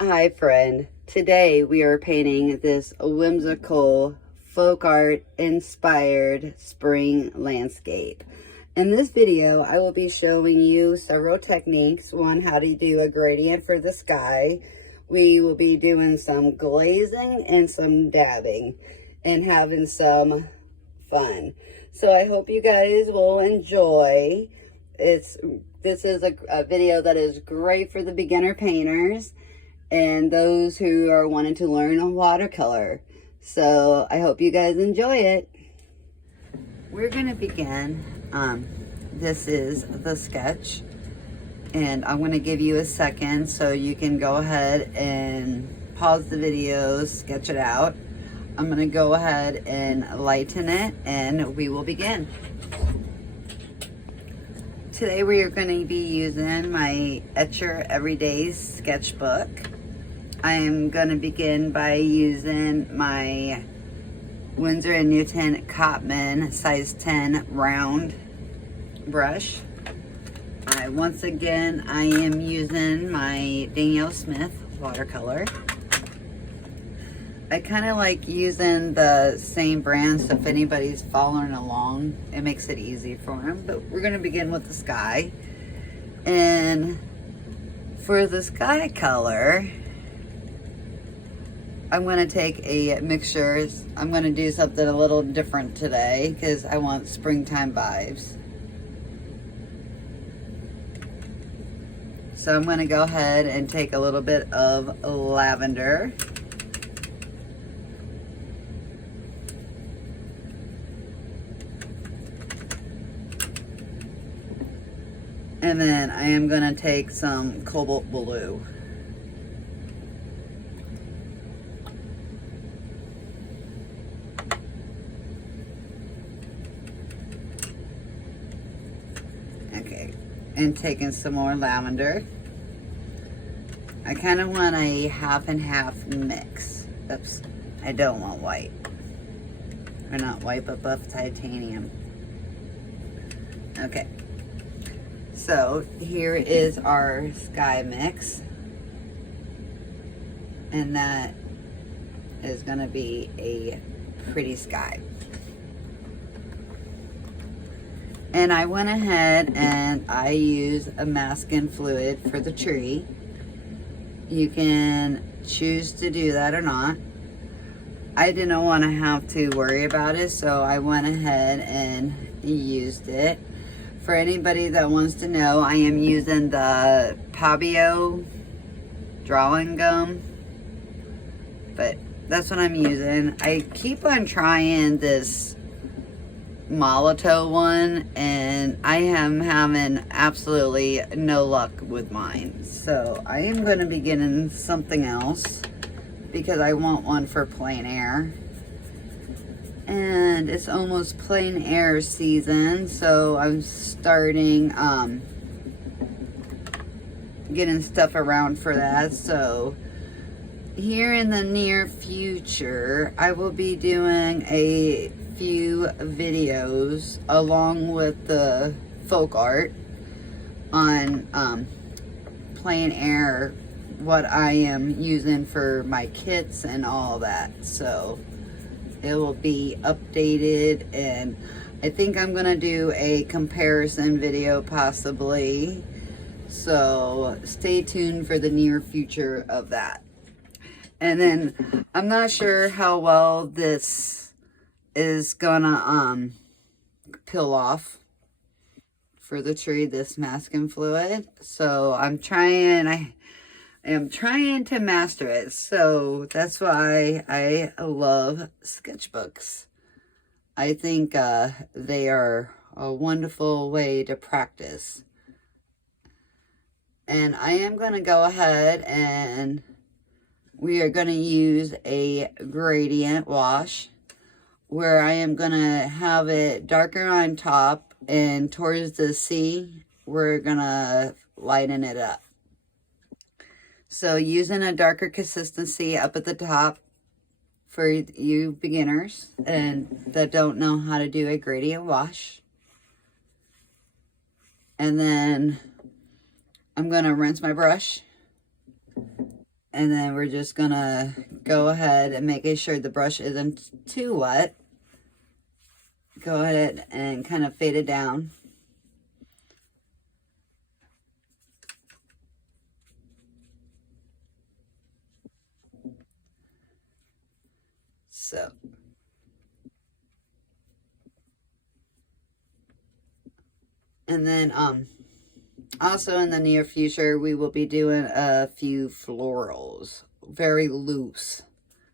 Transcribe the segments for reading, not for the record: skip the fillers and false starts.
Hi friend, today we are painting this whimsical folk art inspired spring landscape. In this video I will be showing you several techniques. One, how to do a gradient for the sky. We will be doing some glazing and some dabbing and having some fun. So I hope you guys will enjoy. This is a video that is great for the beginner painters and those who are wanting to learn watercolor. So I hope you guys enjoy it. We're gonna begin. This is the sketch, and I'm gonna give you a second so you can go ahead and pause the video, sketch it out. I'm gonna go ahead and lighten it and we will begin. Today we are going to be using my Etchr Everyday sketchbook. I am going to begin by using my Winsor & Newton Cotman size 10 round brush. Once again, I am using my Danielle Smith watercolor. I kind of like using the same brand, so if anybody's following along, it makes it easy for them. But we're going to begin with the sky. And for the sky color, I'm going to take a mixture. I'm going to do something a little different today because I want springtime vibes. So I'm going to go ahead and take a little bit of lavender. And then I am going to take some cobalt blue. Okay, and taking some more lavender. I kind of want a half and half mix. Oops, I don't want white. Or not white, but buff titanium. Okay. So here is our sky mix, and that is going to be a pretty sky. And I went ahead and I use a masking fluid for the tree. You can choose to do that or not. I didn't want to have to worry about it, so I went ahead and used it. For anybody that wants to know, I am using the Pabio drawing gum, but that's what I'm using. I keep on trying this Molotov one, and I am having absolutely no luck with mine. So I am going to be getting something else because I want one for plein air. And it's almost plein air season, so I'm starting getting stuff around for that. So here in the near future, I will be doing a few videos along with the folk art on plein air, what I am using for my kits and all that. So it will be updated, and I think I'm gonna do a comparison video possibly. So stay tuned for the near future of that. And then I'm not sure how well this is gonna peel off for the tree, this masking fluid. So I am trying to master it. So that's why I love sketchbooks. I think they are a wonderful way to practice. And I am going to go ahead and we are going to use a gradient wash where I am going to have it darker on top, and towards the sea, we're going to lighten it up. So using a darker consistency up at the top for you beginners and that don't know how to do a gradient wash. And then I'm going to rinse my brush And then we're just gonna go ahead and making sure the brush isn't too wet. Go ahead and kind of fade it down. So. And then, also in the near future, we will be doing a few florals, very loose,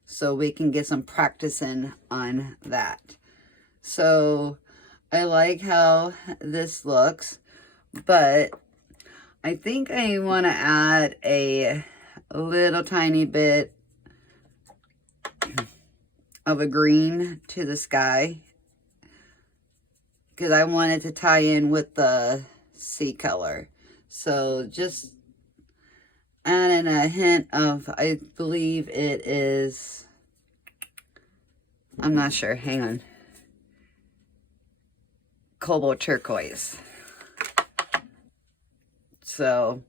so we can get some practice in on that. So I like how this looks, but I think I want to add a little tiny bit of a green to the sky, because I wanted to tie in with the sea color. So just adding a hint of, I believe it is, I'm not sure, hang on, cobalt turquoise. So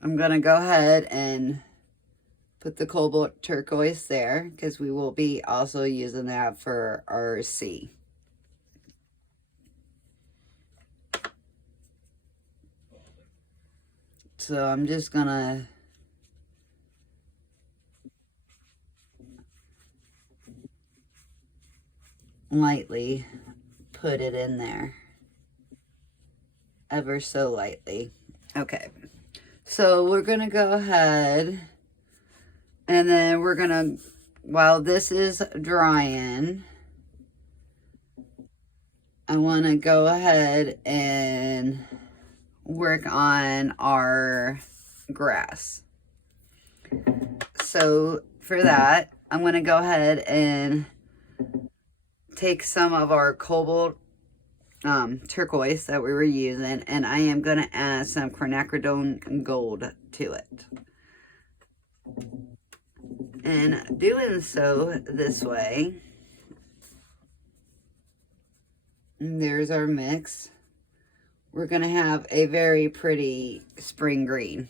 I'm gonna go ahead and put the cobalt turquoise there, because we will be also using that for our sea. So I'm just gonna lightly put it in there, ever so lightly. Okay, so we're gonna go ahead and then we're gonna, while this is drying, I want to go ahead and work on our grass. So for that, I'm going to go ahead and take some of our cobalt turquoise that we were using, and I am going to add some quinacridone gold to it. And doing so this way, there's our mix. We're going to have a very pretty spring green.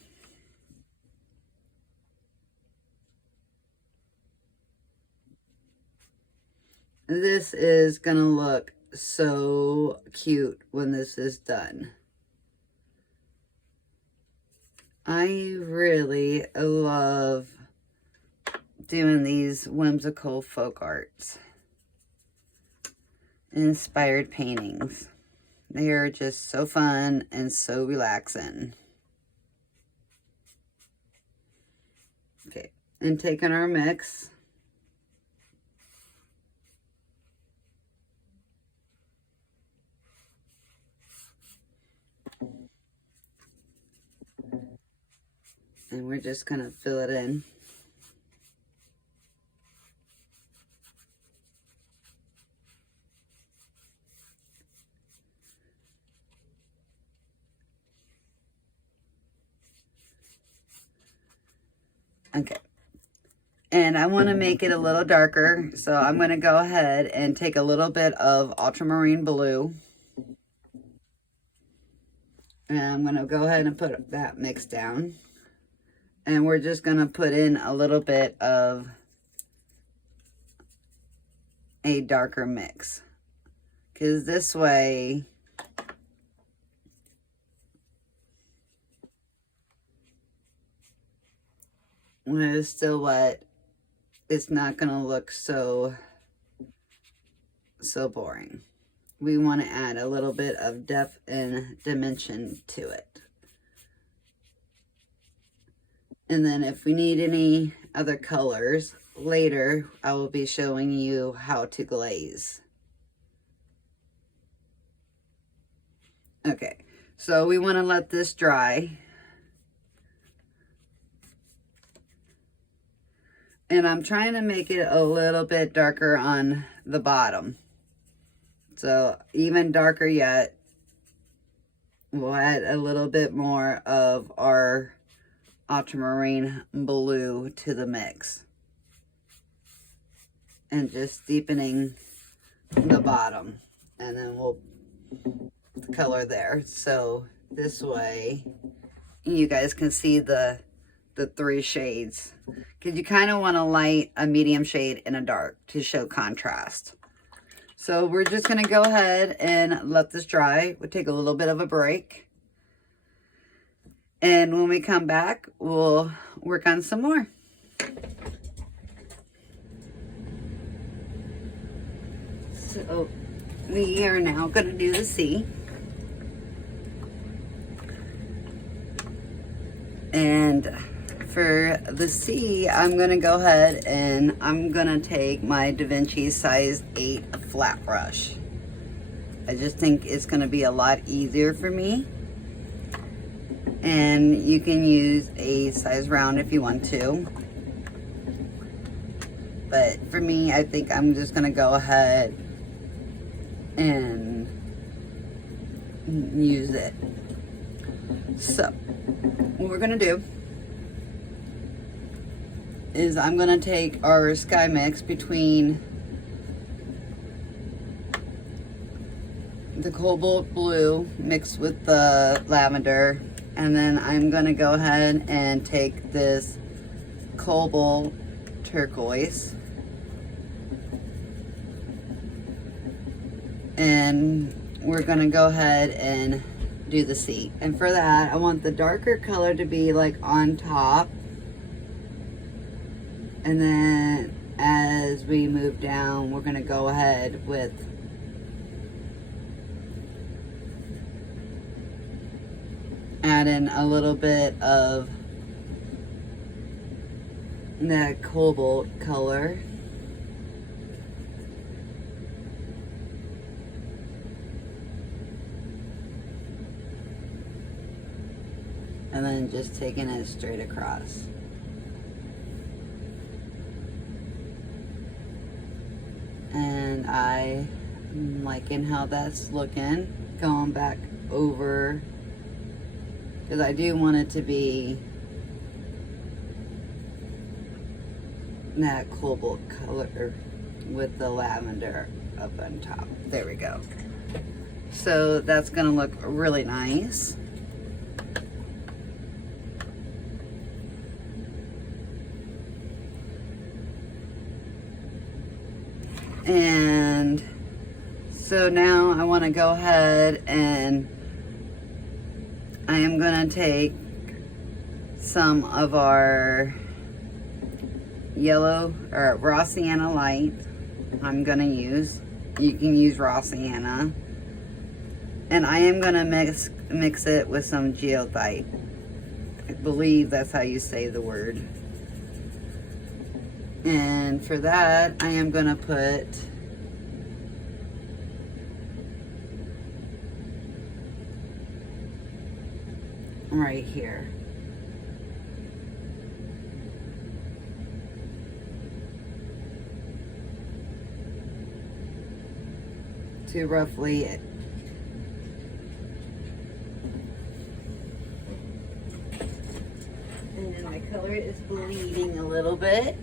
This is going to look so cute when this is done. I really love doing these whimsical folk arts, inspired paintings. They are just so fun and so relaxing. Okay, and taking our mix, and we're just gonna fill it in. Okay, and I want to make it a little darker, so I'm going to go ahead and take a little bit of ultramarine blue, and I'm going to go ahead and put that mix down, and we're just going to put in a little bit of a darker mix, because this way when it's still wet, it's not going to look so boring. We want to add a little bit of depth and dimension to it. And then if we need any other colors, later I will be showing you how to glaze. Okay, so we want to let this dry. And I'm trying to make it a little bit darker on the bottom. So even darker yet, we'll add a little bit more of our ultramarine blue to the mix. And just deepening the bottom. And then we'll color there. So this way, you guys can see the the 3 shades, because you kind of want to light a medium shade and a dark to show contrast. So we're just going to go ahead and let this dry. We'll take a little bit of a break. And when we come back, we'll work on some more. So we are now going to do the C. And for the C, I'm going to go ahead and I'm going to take my Da Vinci size 8 flat brush. I just think it's going to be a lot easier for me. And you can use a size round if you want to. But for me, I think I'm just going to go ahead and use it. So what we're gonna do is I'm gonna take our sky mix between the cobalt blue mixed with the lavender, and then I'm gonna go ahead and take this cobalt turquoise and we're gonna go ahead and do the C. And for that, I want the darker color to be like on top, and then as we move down, we're gonna go ahead with add in a little bit of that cobalt color. And then just taking it straight across. And I'm liking how that's looking. Going back over, because I do want it to be that cobalt color with the lavender up on top. There we go. So that's gonna look really nice. And so now I want to go ahead and I am going to take some of our yellow or raw sienna light. I'm going to use, you can use raw sienna, and I am going to mix it with some geothite. I believe that's how you say the word. And for that, I am going to put right here. To roughly it. And then my color is bleeding a little bit.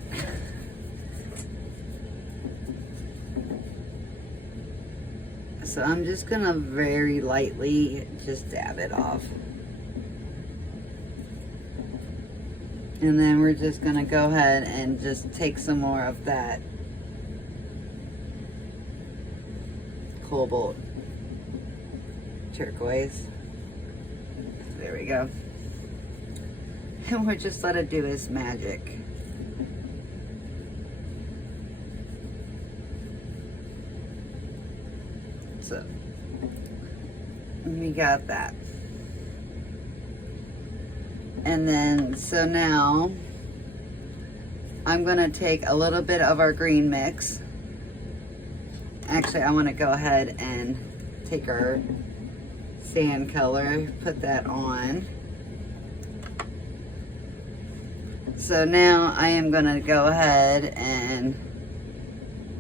So I'm just gonna very lightly just dab it off. And then we're just gonna go ahead and just take some more of that cobalt turquoise. There we go. And we'll just let it do its magic. So we got that. And then, so now I'm gonna take a little bit of our green mix. Actually, I wanna go ahead and take our sand color, put that on. So now I am gonna go ahead and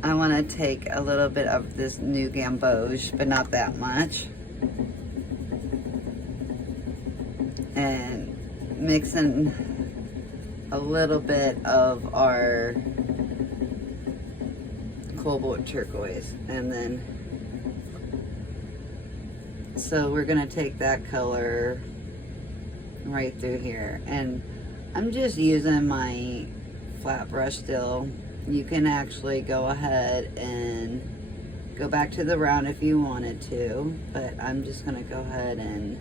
I want to take a little bit of this new gamboge, but not that much. And mix in a little bit of our cobalt turquoise. And then, so we're going to take that color right through here. And I'm just using my flat brush still. You can actually go ahead and go back to the round if you wanted to, but I'm just gonna go ahead and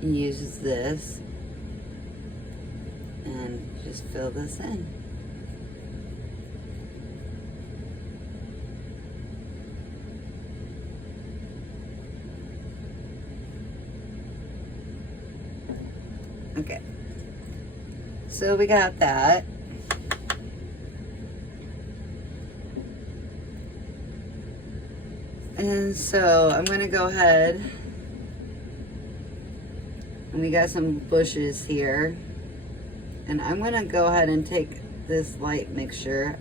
use this and just fill this in. Okay, so we got that. And so I'm gonna go ahead, and we got some bushes here, and I'm gonna go ahead and take this light mixture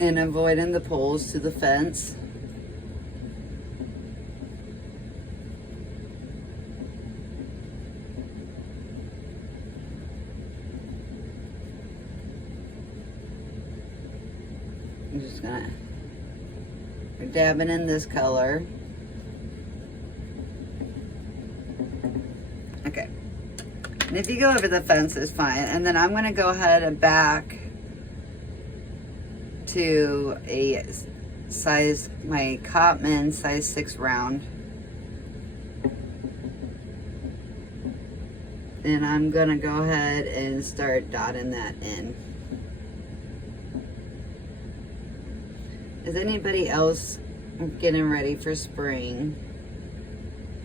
and avoiding the poles to the fence. I'm just gonna dab it in this color. Okay. And if you go over the fence, it's fine. And then I'm gonna go ahead and back to a size, my Cotman size 6 round. And I'm gonna go ahead and start dotting that in. Is anybody else getting ready for spring?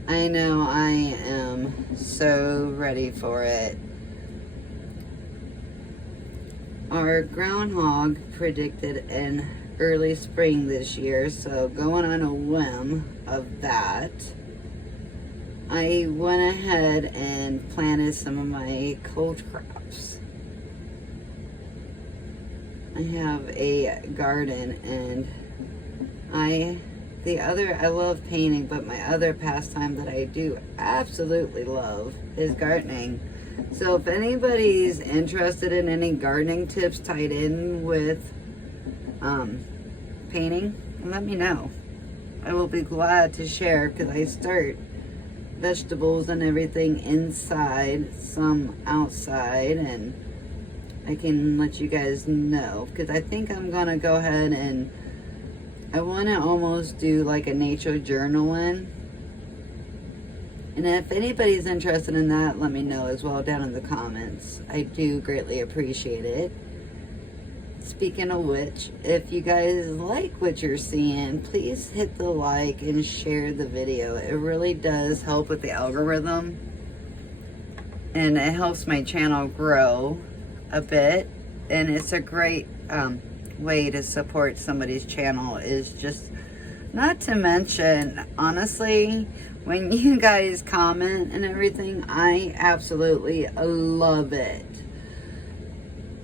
I know I am so ready for it. Our groundhog predicted an early spring this year, so going on a whim of that, I went ahead and planted some of my cold crops. I have a garden, and I love painting, but my other pastime that I do absolutely love is gardening. So if anybody's interested in any gardening tips tied in with painting, let me know. I will be glad to share, because I start vegetables and everything inside, some outside, and I can let you guys know, because I think I'm gonna go ahead and I want to almost do like a nature journaling. And if anybody's interested in that, let me know as well down in the comments. I do greatly appreciate it. Speaking of which, if you guys like what you're seeing, please hit the like and share the video. It really does help with the algorithm, and it helps my channel grow a bit, and it's a great way to support somebody's channel. Is just, not to mention, honestly, when you guys comment and everything, I absolutely love it.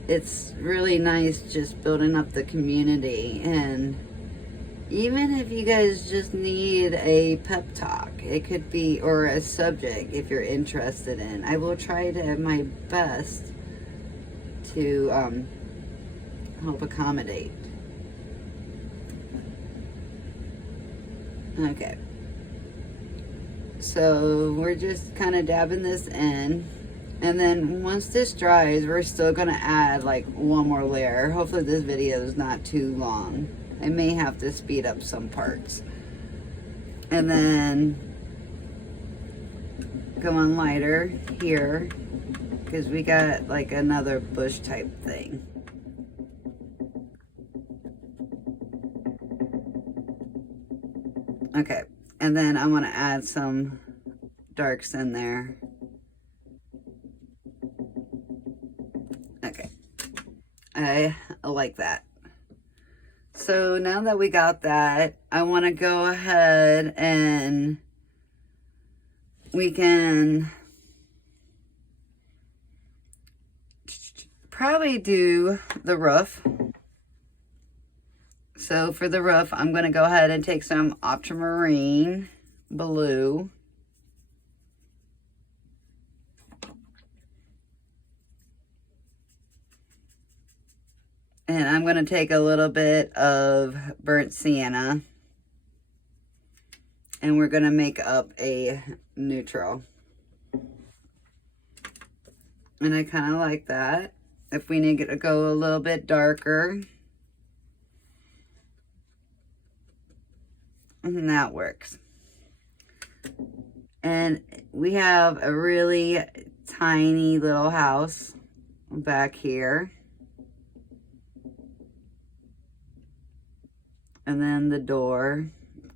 It's really nice just building up the community. And even if you guys just need a pep talk, it could be, or a subject if you're interested in, I will try to have my best to help accommodate. Okay, so we're just kind of dabbing this in, and then once this dries, we're still gonna add like one more layer. Hopefully this video is not too long. I may have to speed up some parts. And then going lighter here, because we got like another bush type thing. Okay, and then I want to add some darks in there. Okay, I like that. So now that we got that, I want to go ahead and we can probably do the roof. So for the roof, I'm going to go ahead and take some ultramarine blue. And I'm going to take a little bit of burnt sienna, and we're going to make up a neutral. And I kind of like that. If we need to go a little bit darker, and that works. And we have a really tiny little house back here. And then the door.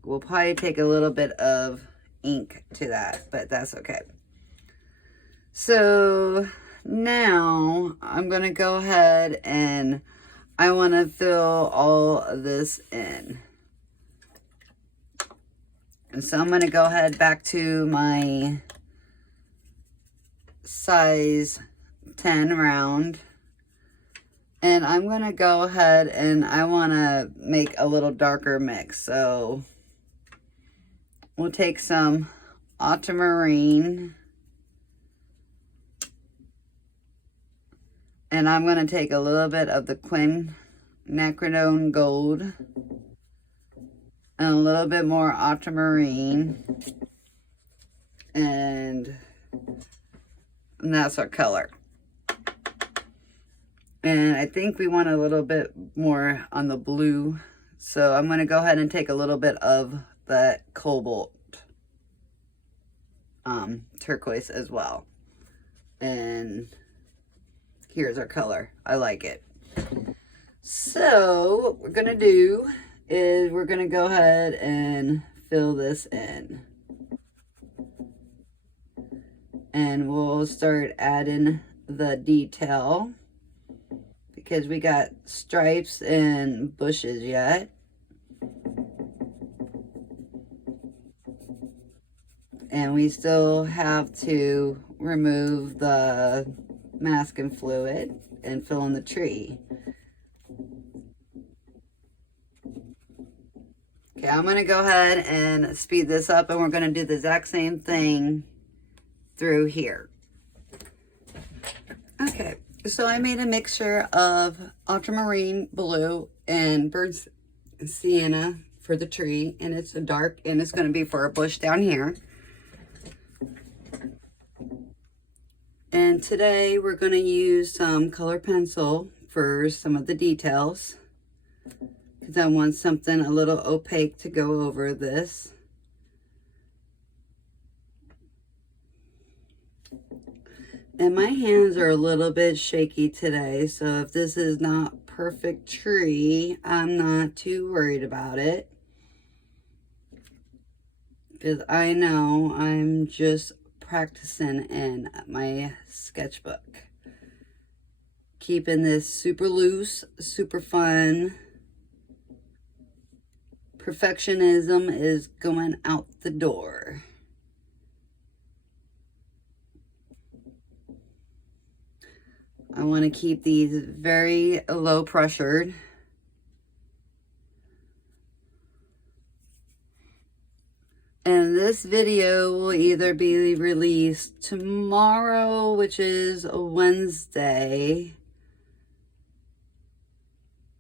We'll probably take a little bit of ink to that, but that's okay. So now I'm going to go ahead and I want to fill all of this in. And so I'm going to go ahead back to my size 10 round. And I'm going to go ahead and I want to make a little darker mix. So we'll take some ultramarine. And I'm going to take a little bit of the quinacridone gold. And a little bit more ultramarine. And that's our color. And I think we want a little bit more on the blue. So I'm going to go ahead and take a little bit of that cobalt turquoise as well. And here's our color. I like it. So what we're going to do is we're going to go ahead and fill this in. And we'll start adding the detail, because we got stripes and bushes yet. And we still have to remove the masking fluid and fill in the tree. Okay, I'm going to go ahead and speed this up, and we're going to do the exact same thing through here. Okay. So I made a mixture of ultramarine blue and burnt sienna for the tree, and it's a dark, and it's going to be for a bush down here. And today we're going to use some color pencil for some of the details, because I want something a little opaque to go over this. And my hands are a little bit shaky today, so if this is not perfect tree, I'm not too worried about it. Because I know I'm just practicing in my sketchbook. Keeping this super loose, super fun. Perfectionism is going out the door. I want to keep these very low pressured. And this video will either be released tomorrow, which is a Wednesday.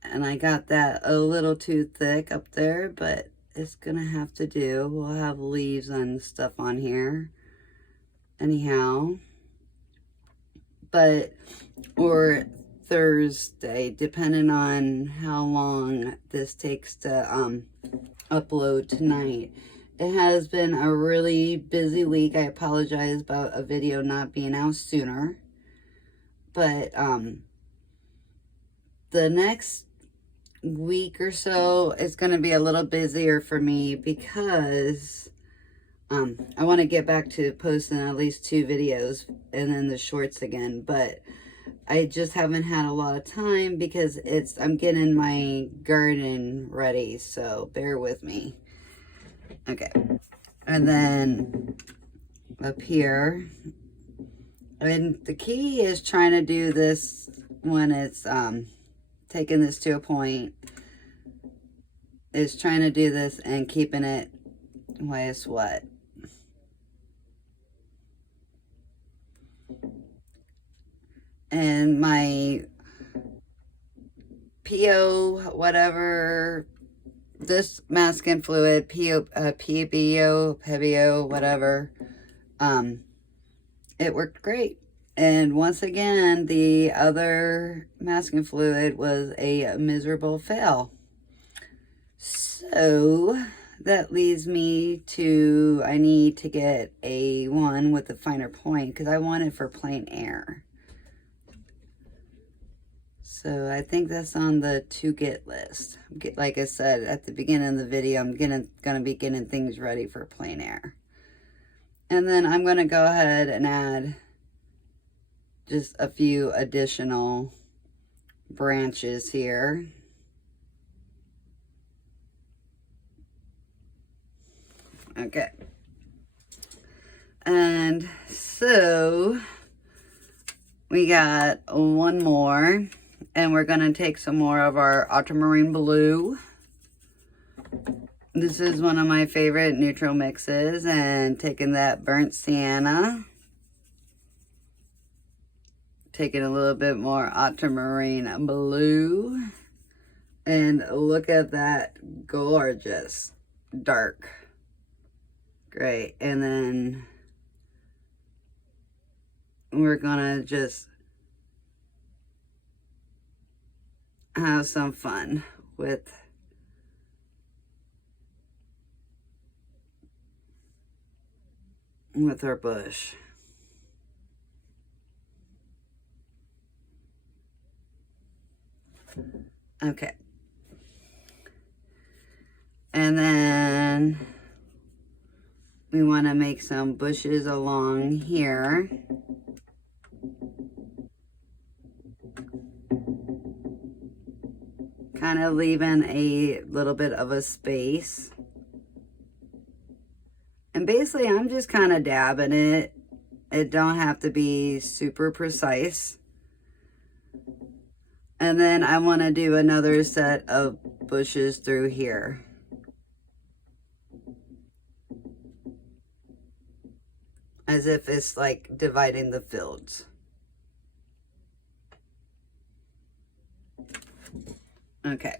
And I got that a little too thick up there, but it's gonna have to do. We'll have leaves and stuff on here. Anyhow. But, or Thursday, depending on how long this takes to upload tonight. It has been a really busy week. I apologize about a video not being out sooner. But the next week or so is going to be a little busier for me, because I want to get back to posting at least 2 videos and then the shorts again, but I just haven't had a lot of time because I'm getting my garden ready, so bear with me. Okay, and then up here, and the key is trying to do this when it's taking this to a point, is trying to do this and keeping it while it's wet. And my PO, whatever, this masking fluid, PBO, whatever, it worked great. And once again, the other masking fluid was a miserable fail. So that leads me to, I need to get a one with a finer point because I want it for plein air. So I think that's on the to get list. Like I said at the beginning of the video, I'm gonna be getting things ready for plein air. And then I'm gonna go ahead and add just a few additional branches here. Okay. And so we got one more, and we're gonna take some more of our ultramarine blue. This is one of my favorite neutral mixes, and taking that burnt sienna, taking a little bit more ultramarine blue, and look at that gorgeous dark. Great. And then we're gonna just have some fun with our bush. Okay. And then we want to make some bushes along here. Kind of leaving a little bit of a space. And basically, I'm just kind of dabbing it. It don't have to be super precise. And then I want to do another set of bushes through here. As if it's like dividing the fields. Okay.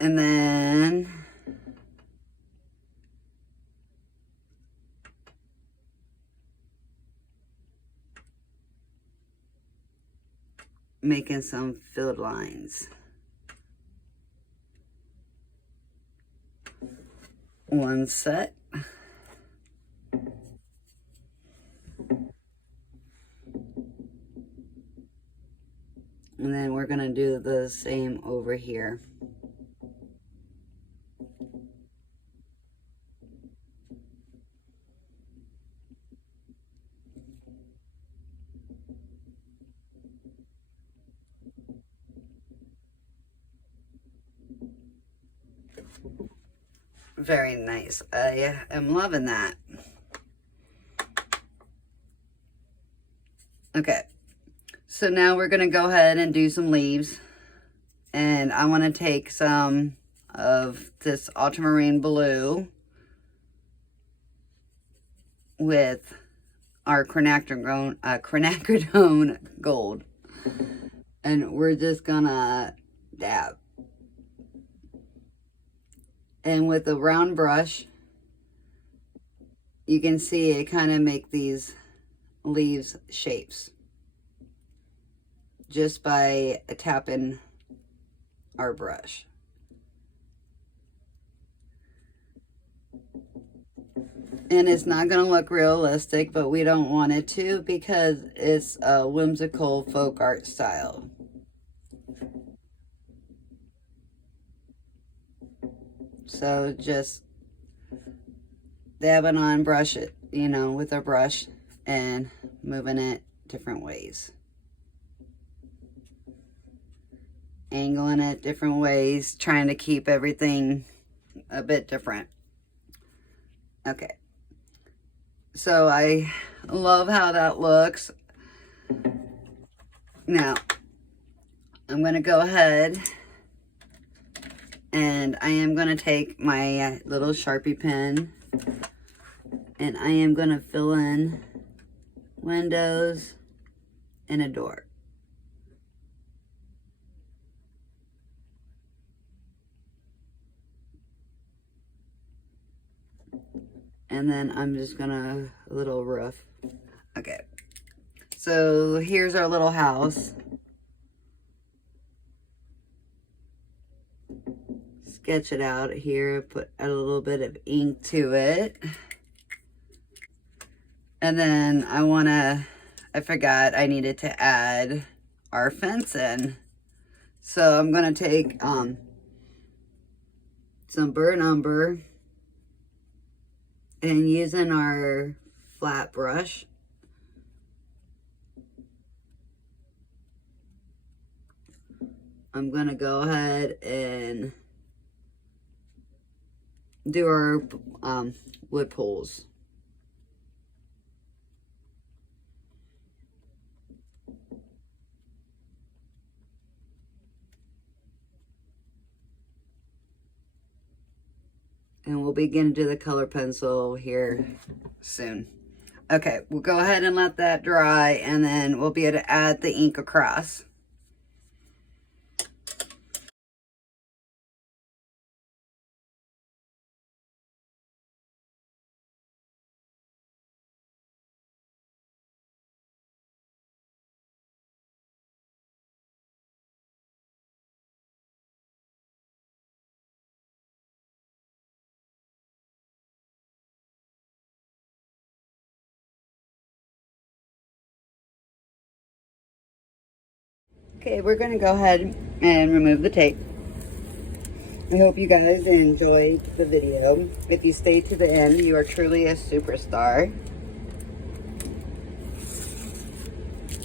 And then making some field lines. One set. And then we're going to do the same over here. Very nice. I am loving that. Okay. So now we're going to go ahead and do some leaves. And I want to take some of this ultramarine blue with our quinacridone gold. And we're just going to dab. And with a round brush, you can see it kind of make these leaves shapes just by tapping our brush. And it's not going to look realistic, but we don't want it to because it's a whimsical folk art style. So just dabbing on, brush it, you know, with a brush and moving it different ways. Angling it different ways, trying to keep everything a bit different. Okay. So I love how that looks. Now, I'm going to go ahead and I am going to take my little Sharpie pen and I am going to fill in windows and a door. And then I'm just gonna, a little rough. Okay, so here's our little house. Sketch it out here, put a little bit of ink to it. And then I forgot I needed to add our fence in. So I'm gonna take some burnt umber and using our flat brush, I'm gonna go ahead and do our wood poles. And we'll begin to do the color pencil here soon. Okay, we'll go ahead and let that dry, and then we'll be able to add the ink across. Okay, we're going to go ahead and remove the tape. I hope you guys enjoyed the video. If you stayed to the end, you are truly a superstar.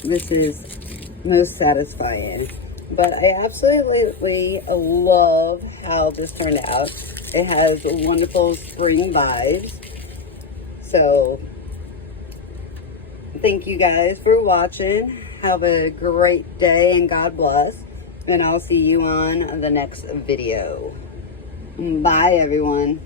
This is most satisfying. But I absolutely love how this turned out. It has wonderful spring vibes. So, thank you guys for watching. Have a great day and God bless. And I'll see you on the next video. Bye, everyone.